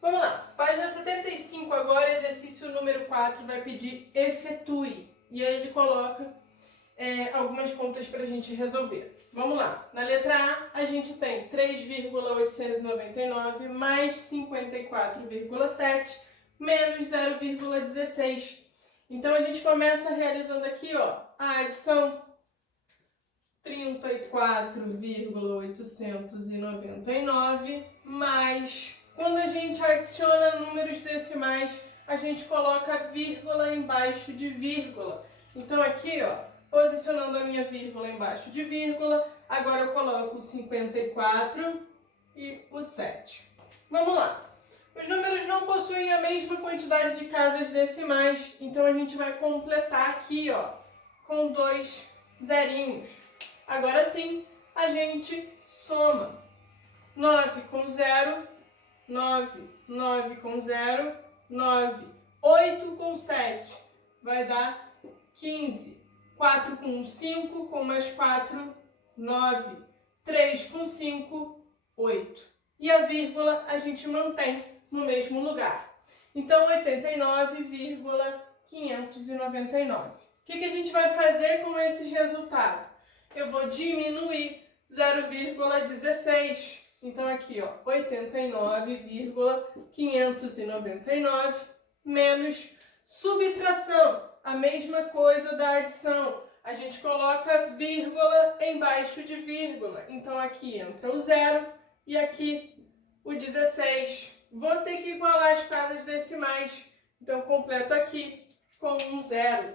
Vamos lá, página 75 agora, exercício número 4, vai pedir efetue. E aí ele coloca algumas contas para a gente resolver. Vamos lá, na letra A a gente tem 3,899 mais 54,7 menos 0,16. Então a gente começa realizando aqui ó, a adição 34,899 mais... Quando a gente adiciona números decimais, a gente coloca vírgula embaixo de vírgula. Então aqui, ó, posicionando a minha vírgula embaixo de vírgula, agora eu coloco o 54 e o 7. Vamos lá. Os números não possuem a mesma quantidade de casas decimais, então a gente vai completar aqui, ó, com 2 zerinhos. Agora sim, a gente soma. 9 com 0... 9, 9 com 0, 9, 8 com 7, vai dar 15, 4 com 5, com mais 4, 9, 3 com 5, 8. E a vírgula a gente mantém no mesmo lugar. Então, 89,599. O que a gente vai fazer com esse resultado? Eu vou diminuir 0,16. Então, aqui, ó, 89,599 menos subtração, a mesma coisa da adição. A gente coloca vírgula embaixo de vírgula. Então, aqui entra o 0 e aqui o 16. Vou ter que igualar as casas decimais. Então, completo aqui com um 0.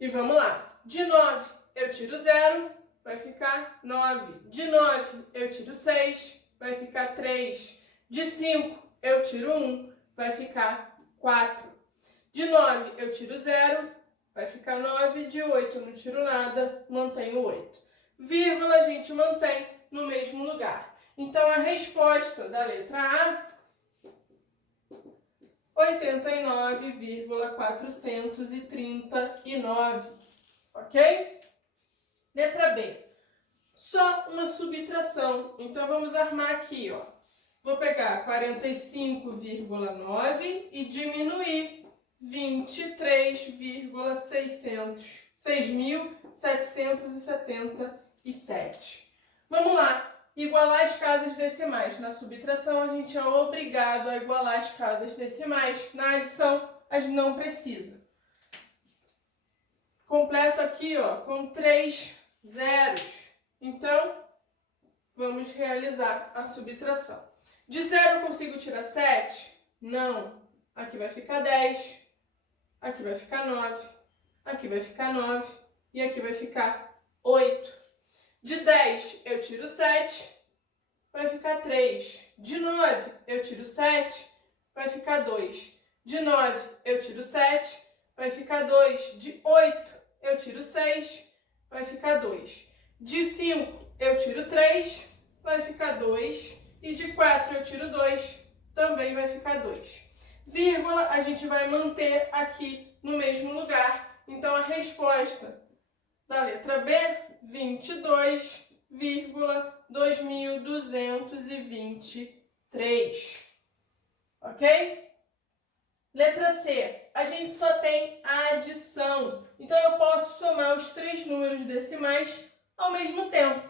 E vamos lá. De 9 eu tiro 0. Vai ficar 9. De 9 eu tiro 6, vai ficar 3. De 5 eu tiro 1, vai ficar 4. De 9 eu tiro 0, vai ficar 9. De 8 eu não tiro nada, mantenho 8. Vírgula a gente mantém no mesmo lugar. Então a resposta da letra A, 89,439, ok? Letra B, só uma subtração. Então, vamos armar aqui, ó. Vou pegar 45,9 e diminuir 6.777. Vamos lá, igualar as casas decimais. Na subtração, a gente é obrigado a igualar as casas decimais. Na adição, a gente não precisa. Completo aqui, ó, com 3 zeros. Então, vamos realizar a subtração. De 0 eu consigo tirar 7? Não. Aqui vai ficar 10, aqui vai ficar 9, aqui vai ficar 9 e aqui vai ficar 8. De 10 eu tiro 7, vai ficar 3. De 9 eu tiro 7, vai ficar 2. De 9 eu tiro 7, vai ficar 2. De 8 eu tiro 6, vai ficar 2. De 5 eu tiro 3, vai ficar 2. E de 4 eu tiro 2, também vai ficar 2. Vírgula a gente vai manter aqui no mesmo lugar. Então a resposta da letra B, 22,2223. Ok? Letra C, a gente só tem a adição. Então eu posso somar os 3 números decimais ao mesmo tempo.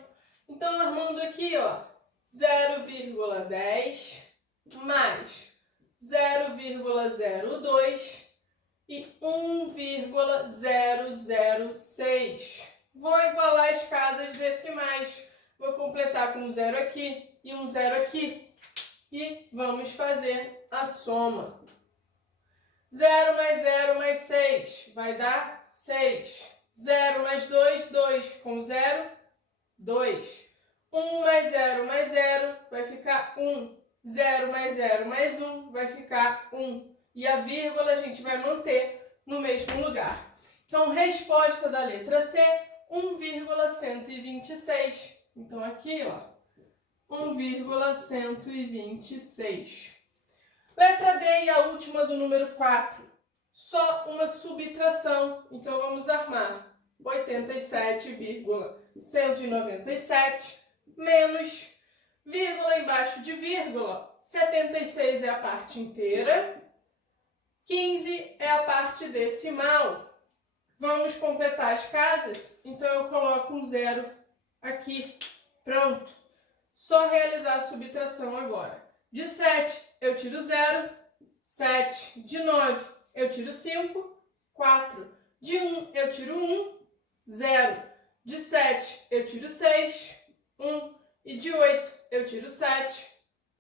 Então, armando aqui, ó, 0,10 mais 0,02 e 1,006. Vou igualar as casas decimais. Vou completar com um 0 aqui e um 0 aqui. E vamos fazer a soma. 0 mais 0 mais 6 vai dar 6. 0 mais 2, 2. Com 0, 2. 1 mais 0 vai ficar 1. 0 mais 0 mais 1 vai ficar 1. E a vírgula a gente vai manter no mesmo lugar. Então, resposta da letra C, 1,126. Então, aqui, ó, 1,126. Letra D e a última do número 4. Só uma subtração. Então, vamos armar 87,197 menos Vírgula embaixo de vírgula, 76 é a parte inteira, 15 é a parte decimal. Vamos completar as casas? Então eu coloco um zero aqui. Pronto. Só realizar a subtração agora. De 7 eu tiro 0, 7. De 9 eu tiro 5, 4. De 1 eu tiro 1, 0. De 7 eu tiro 6, 1. E de 8 eu tiro 7,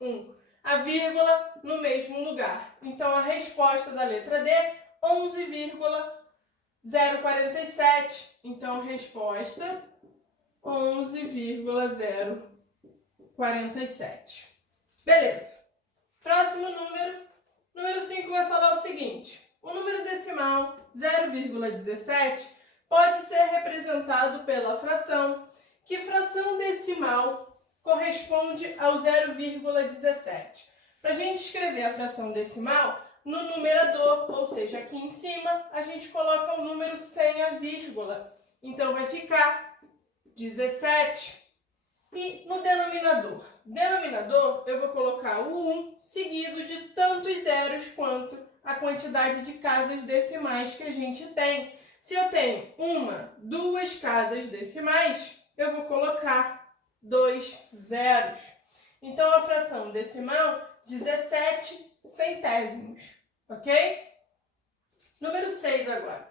1. A vírgula no mesmo lugar. Então a resposta da letra D, 11,047. Então a resposta 11,047. Beleza. Próximo número. Número 5 vai falar o seguinte. O número decimal 0,17 pode ser representado pela fração. Que fração decimal corresponde ao 0,17? Para a gente escrever a fração decimal, no numerador, ou seja, aqui em cima, a gente coloca o número sem a vírgula. Então vai ficar 17. E no denominador? Denominador, eu vou colocar o 1 seguido de tantos zeros quanto a quantidade de casas decimais que a gente tem. Se eu tenho 1, 2 casas decimais, eu vou colocar 2 zeros. Então, a fração decimal, 17 centésimos, ok? Número 6 agora.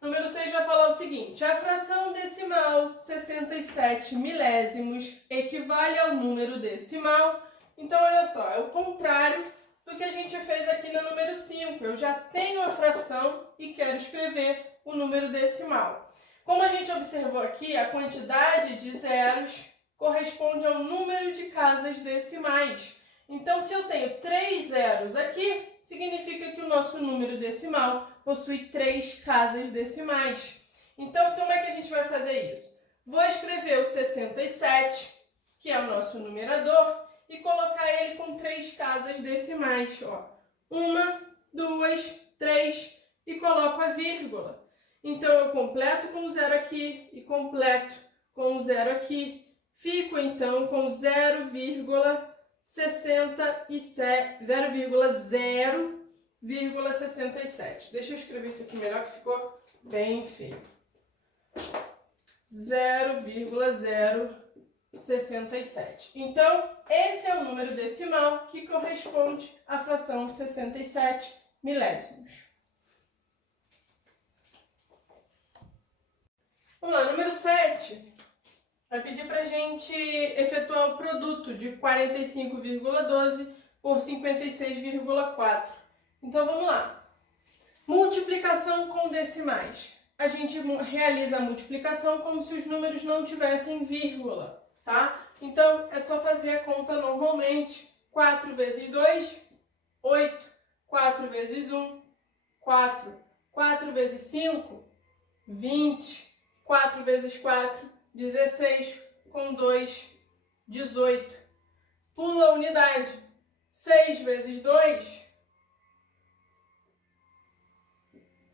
Número 6 vai falar o seguinte, a fração decimal 67 milésimos equivale ao número decimal. Então, olha só, é o contrário do que a gente fez aqui no número 5. Eu já tenho a fração e quero escrever o número decimal. Como a gente observou aqui, a quantidade de zeros corresponde ao número de casas decimais. Então, se eu tenho 3 zeros aqui, significa que o nosso número decimal possui 3 casas decimais. Então, como é que a gente vai fazer isso? Vou escrever o 67, que é o nosso numerador, e colocar ele com 3 casas decimais. 1, 2, 3 e coloco a vírgula. Então, eu completo com o zero aqui e completo com o zero aqui. Fico, então, com 0,67. Deixa eu escrever isso aqui melhor, que ficou bem feio. 0,067. Então, esse é o número decimal que corresponde à fração 67 milésimos. Vamos lá, número 7. Vai pedir para a gente efetuar o produto de 45,12 por 56,4. Então, vamos lá. Multiplicação com decimais. A gente realiza a multiplicação como se os números não tivessem vírgula, tá? Então, é só fazer a conta normalmente. 4 vezes 2, 8. 4 vezes 1, 4. 4 vezes 5, 20. 4 vezes 4, 16, com 2, 18. Pula a unidade. 6 vezes 2,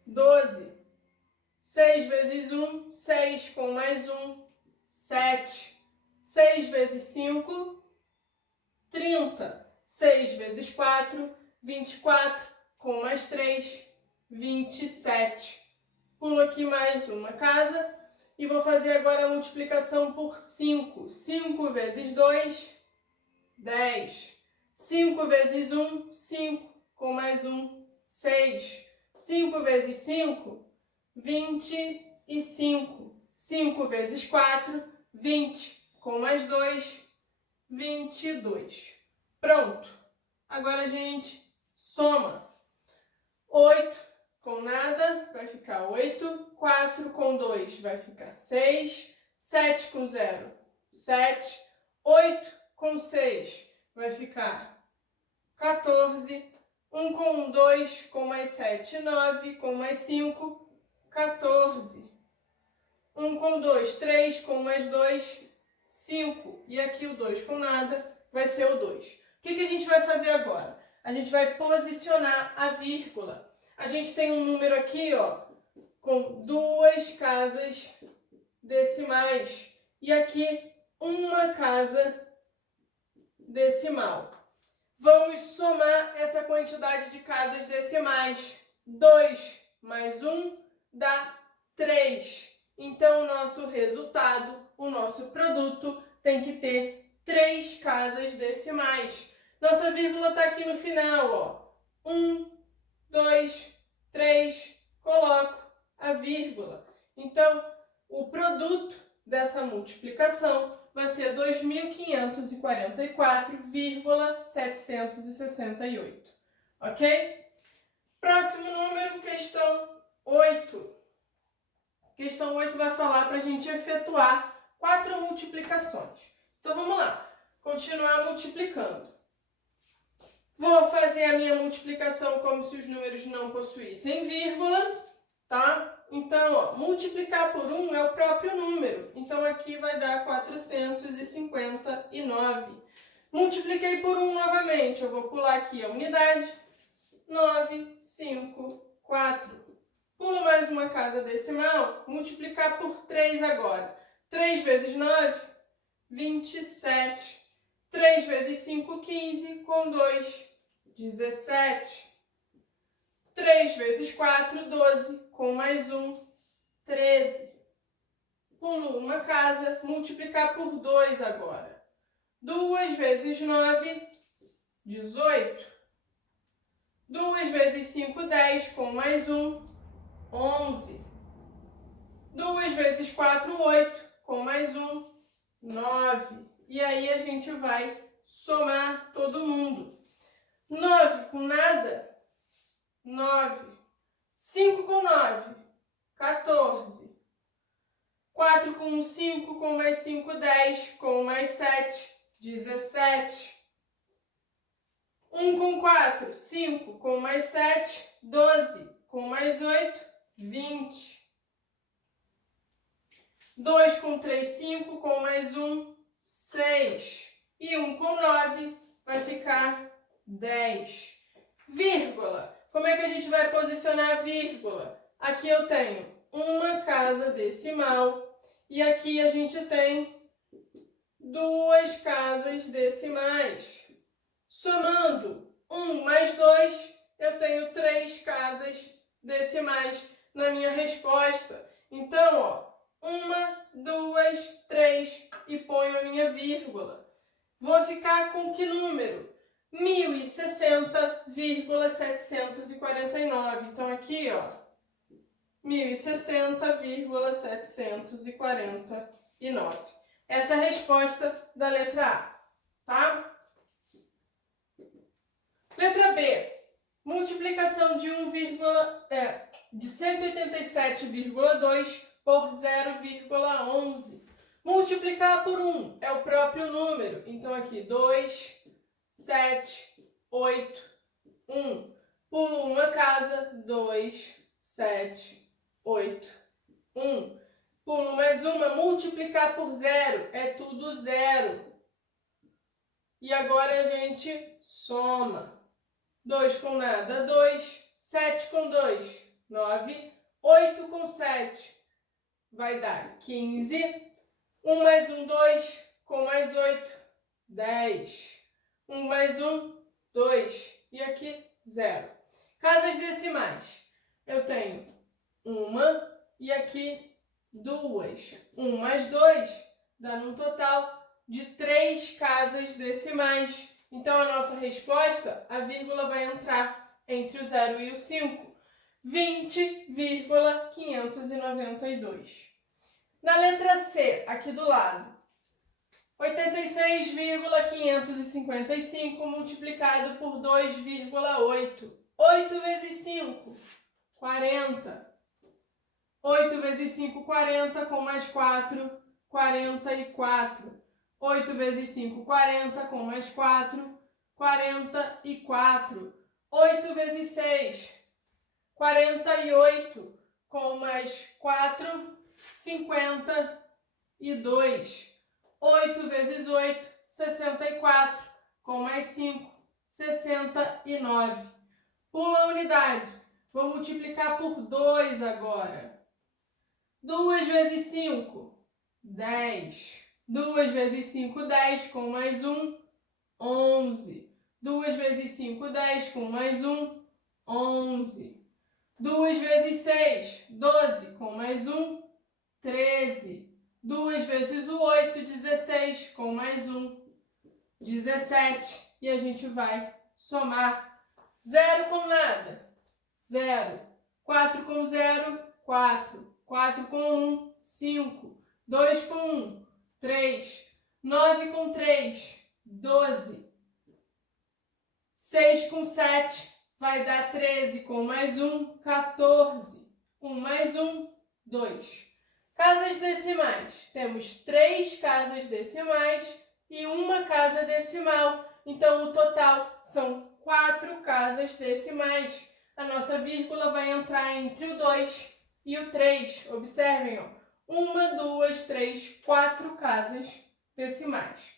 12. 6 vezes 1, 6, com mais 1, 7. 6 vezes 5, 30. 6 vezes 4, 24, com mais 3, 27. Pulo aqui mais uma casa. E vou fazer agora a multiplicação por 5. 5 vezes 2, 10. 5 vezes 1, 5. Com mais 1, 6. 5 vezes 5, 25. 5 vezes 4, 20. Com mais 2, 22. Pronto. Agora a gente soma. 8. Com nada, vai ficar 8. 4 com 2 vai ficar 6. 7 com 0, 7. 8 com 6 vai ficar 14. 1 com 2, com mais 7, 9. Com mais 5, 14. 1 com 2, 3. Com mais 2, 5. E aqui o 2 com nada vai ser o 2. O que a gente vai fazer agora? A gente vai posicionar a vírgula. A gente tem um número aqui, com 2 casas decimais. E aqui, uma casa decimal. Vamos somar essa quantidade de casas decimais. 2 mais 1 dá 3. Então, o nosso resultado, o nosso produto, tem que ter 3 casas decimais. Nossa vírgula está aqui no final, ó. 1, 2, 3, coloco a vírgula. Então, o produto dessa multiplicação vai ser 2.544,768. Ok? Próximo número, questão 8. Questão 8 vai falar para a gente efetuar 4 multiplicações. Então, vamos lá. Continuar multiplicando. Vou fazer a minha multiplicação como se os números não possuíssem vírgula, tá? Então, ó, multiplicar por 1 é o próprio número. Então, aqui vai dar 459. Multipliquei por 1 novamente. Eu vou pular aqui a unidade. 9, 5, 4. Pulo mais uma casa decimal. Multiplicar por 3 agora. 3 vezes 9, 27. 3 vezes 5, 15. Com 2, 17. 3 vezes 4, 12. Com mais 1, 13. Pulo uma casa. Multiplicar por 2 agora. 2 vezes 9, 18. 2 vezes 5, 10. Com mais 1, 11. 2 vezes 4, 8. Com mais 1, 9. E aí a gente vai somar todo mundo. 9 com nada, 9. 5 com 9, 14. 4 com 5, com mais 5, 10. Com mais 7, 17. 1 com 4, 5. Com mais 7, 12. Com mais 8, 20. 2 com 3, 5. Com mais 1, 6. E 1 com 9 vai ficar 10. Vírgula. Como é que a gente vai posicionar a vírgula? Aqui eu tenho uma casa decimal e aqui a gente tem 2 casas decimais. Somando 1 mais 2, eu tenho 3 casas decimais na minha resposta. Então, ó, 1, 2, 3 e ponho a minha vírgula. Vou ficar com que número? 1060,749. Então, aqui, ó, 1060,749. Essa é a resposta da letra A, tá? Letra B. Multiplicação de 187,2 por 0,11. Multiplicar por 1 é o próprio número. Então, aqui, 2, 7, 8, 1. Pulo uma casa, 2, 7, 8, 1. Pulo mais uma, multiplicar por 0 é tudo 0. E agora a gente soma. 2 com nada, 2. 7 com 2, 9. 8 com 7 vai dar 15. 1 mais 1, 2. Com mais 8, 10. 1 mais 1, 2. E aqui, 0. Casas decimais. Eu tenho uma e aqui 2. 1 mais 2 dá um total de 3 casas decimais. Então, a nossa resposta, a vírgula vai entrar entre o 0 e o 5. 20,592. Na letra C, aqui do lado, 86,555 multiplicado por 2,8. 8 vezes 5, 40. 8 vezes 5, 40, com mais 4, 44. 8 vezes 5, 40, com mais 4, 44. 8 vezes 6, 48, com mais 4, 52. 8 vezes 8, 64, com mais 5, 69. Pula a unidade. Vou multiplicar por 2 agora. 2 vezes 5, 10. 2 vezes 5, 10, com mais 1, 11. 2 vezes 5, 10, com mais 1, 11. 2 vezes 6, 12, com mais 1, 13. 2 vezes o 8, 16, com mais 1, 17. E a gente vai somar. 0 com nada, 0. 4 com 0, 4. 4 com 1, 5. 2 com 1, 3. 9 com 3, 12. 6 com 7 vai dar 13, com mais 1, 14. 1 mais 1, 2. Casas decimais. Temos 3 casas decimais e uma casa decimal. Então, o total são 4 casas decimais. A nossa vírgula vai entrar entre o 2 e o 3. Observem, ó. 1, 2, 3, 4 casas decimais.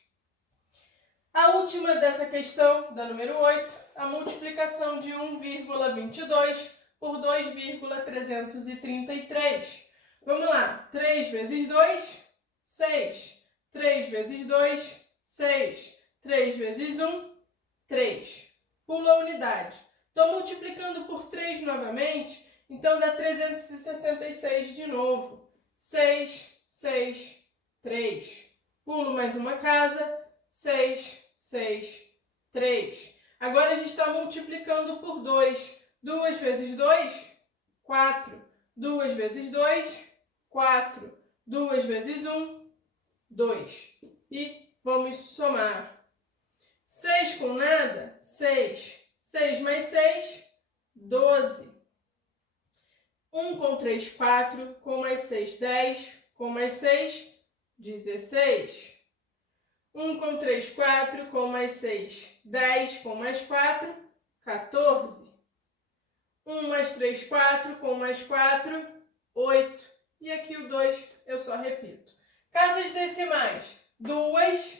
A última dessa questão, da número 8, a multiplicação de 1,22 por 2,333. Vamos lá. 3 vezes 2, 6. 3 vezes 2, 6. 3 vezes 1, 3. Pula a unidade. Estou multiplicando por 3 novamente, então dá 366 de novo. 6, 6, 3. Pulo mais uma casa. 6, 6, 3. Agora a gente está multiplicando por 2. 2 vezes 2, 4. 2 vezes 2, 4. 2 vezes 1, 2. E vamos somar. 6 com nada, 6. 6 mais 6, 12. 1 com 3, 4. Com mais 6, 10. Com mais 6, 16. 1 com 3, 4. Com mais 6, 10. Com mais 4, 14. 1 mais 3, 4. Com mais 4, 8. E aqui o 2 eu só repito. Casas decimais. 2,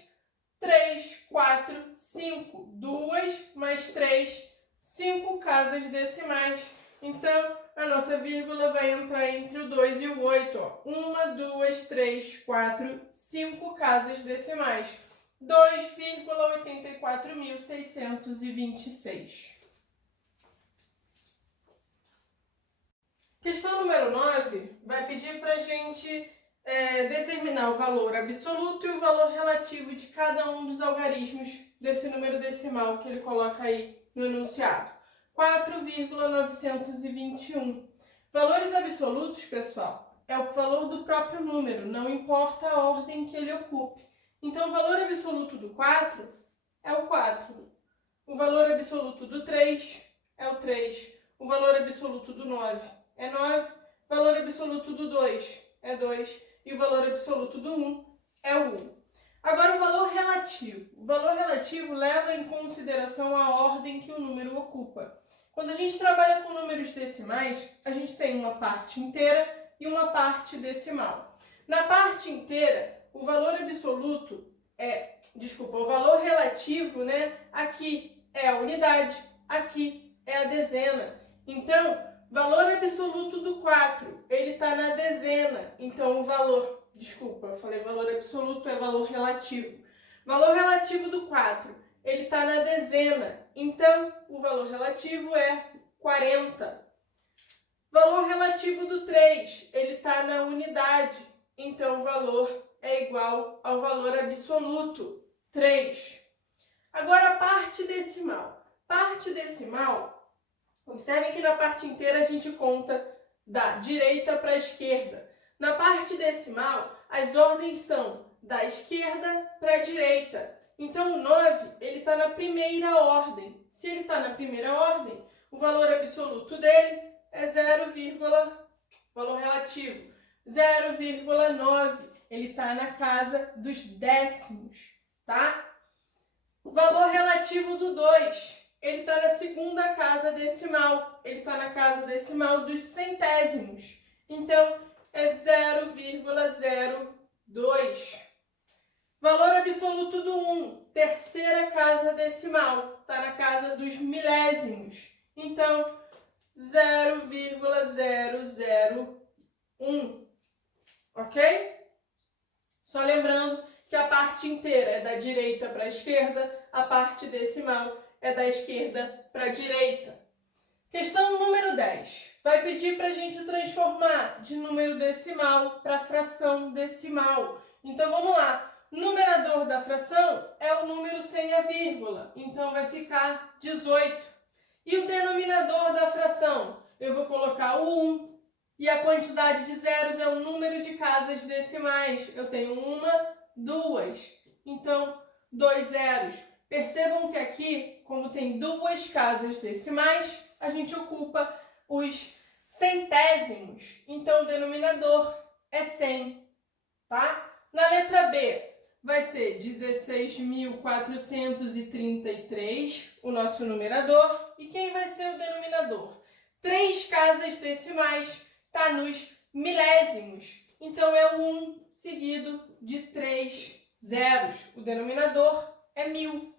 3, 4, 5. 2 mais 3, 5 casas decimais. Então, a nossa vírgula vai entrar entre o 2 e o 8. 1, 2, 3, 4, 5 casas decimais. 2,84.626. Questão número 9 vai pedir para a gente determinar o valor absoluto e o valor relativo de cada um dos algarismos desse número decimal que ele coloca aí no enunciado. 4,921. Valores absolutos, pessoal, é o valor do próprio número, não importa a ordem que ele ocupe. Então, o valor absoluto do 4 é o 4. O valor absoluto do 3 é o 3. O valor absoluto do 9 é 9. O valor absoluto do 2 é 2. E o valor absoluto do 1 é o 1. Agora, o valor relativo. O valor relativo leva em consideração a ordem que o número ocupa. Quando a gente trabalha com números decimais, a gente tem uma parte inteira e uma parte decimal. Na parte inteira, o valor absoluto o valor relativo, aqui é a unidade, aqui é a dezena. Então, valor absoluto do 4, ele está na dezena. Então, eu falei valor absoluto, é valor relativo. Valor relativo do 4, ele está na dezena. Então, o valor relativo é 40. Valor relativo do 3, ele está na unidade. Então, o valor é igual ao valor absoluto, 3. Agora, a parte decimal. Parte decimal, observem que na parte inteira a gente conta da direita para a esquerda. Na parte decimal, as ordens são da esquerda para a direita. Então, o 9, ele está na primeira ordem. Se ele está na primeira ordem, o valor absoluto dele é valor relativo, 0,9. Ele está na casa dos décimos, tá? O valor relativo do 2, ele está na segunda casa decimal. Ele está na casa decimal dos centésimos. Então, é 0,02. Valor absoluto do 1, terceira casa decimal. Está na casa dos milésimos. Então, 0,001. Ok? Só lembrando que a parte inteira é da direita para a esquerda, a parte decimal é da esquerda para a direita. Questão número 10. Vai pedir para a gente transformar de número decimal para fração decimal. Então, vamos lá. O numerador da fração é o número sem a vírgula. Então, vai ficar 18. E o denominador da fração? Eu vou colocar o 1. E a quantidade de zeros é o número de casas decimais. Eu tenho uma, duas. Então, 2 zeros. Percebam que aqui, como tem duas casas decimais, a gente ocupa os centésimos. Então, o denominador é 100, tá? Na letra B, vai ser 16.433, o nosso numerador. E quem vai ser o denominador? 3 casas decimais, tá nos milésimos. Então, é o 1 seguido de 3 zeros. O denominador é 1000.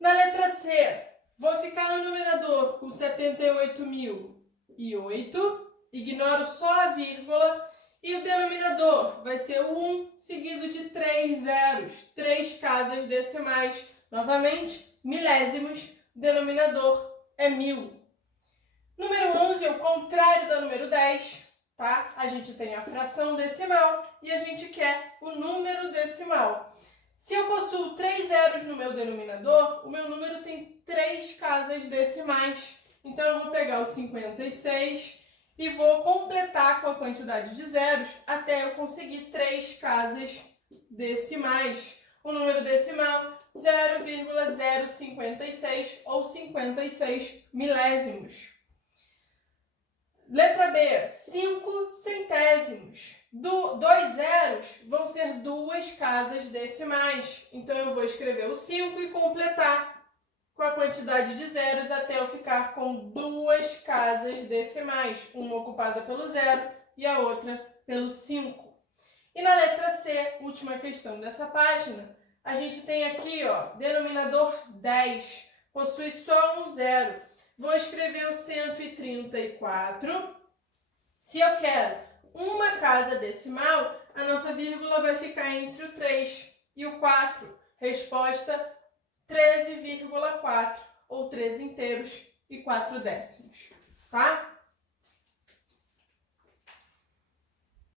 Na letra C, vou ficar no numerador com 78.008, ignoro só a vírgula, e o denominador vai ser o 1 seguido de 3 zeros, 3 casas decimais, novamente, milésimos, denominador é 1000. Número 11 é o contrário do número 10, tá? A gente tem a fração decimal e a gente quer o número decimal. Se eu possuo 3 zeros no meu denominador, o meu número tem 3 casas decimais. Então, eu vou pegar o 56 e vou completar com a quantidade de zeros até eu conseguir 3 casas decimais. O número decimal, 0,056 ou 56 milésimos. Letra B, 5 centésimos. 2 zeros vão ser 2 casas decimais. Então, eu vou escrever o 5 e completar com a quantidade de zeros até eu ficar com 2 casas decimais. Uma ocupada pelo 0 e a outra pelo 5. E na letra C, última questão dessa página, a gente tem aqui, ó, denominador 10. Possui só um zero. Vou escrever o 134. Se eu quero uma casa decimal, a nossa vírgula vai ficar entre o 3 e o 4. Resposta 13,4, ou 13 inteiros e 4 décimos, tá?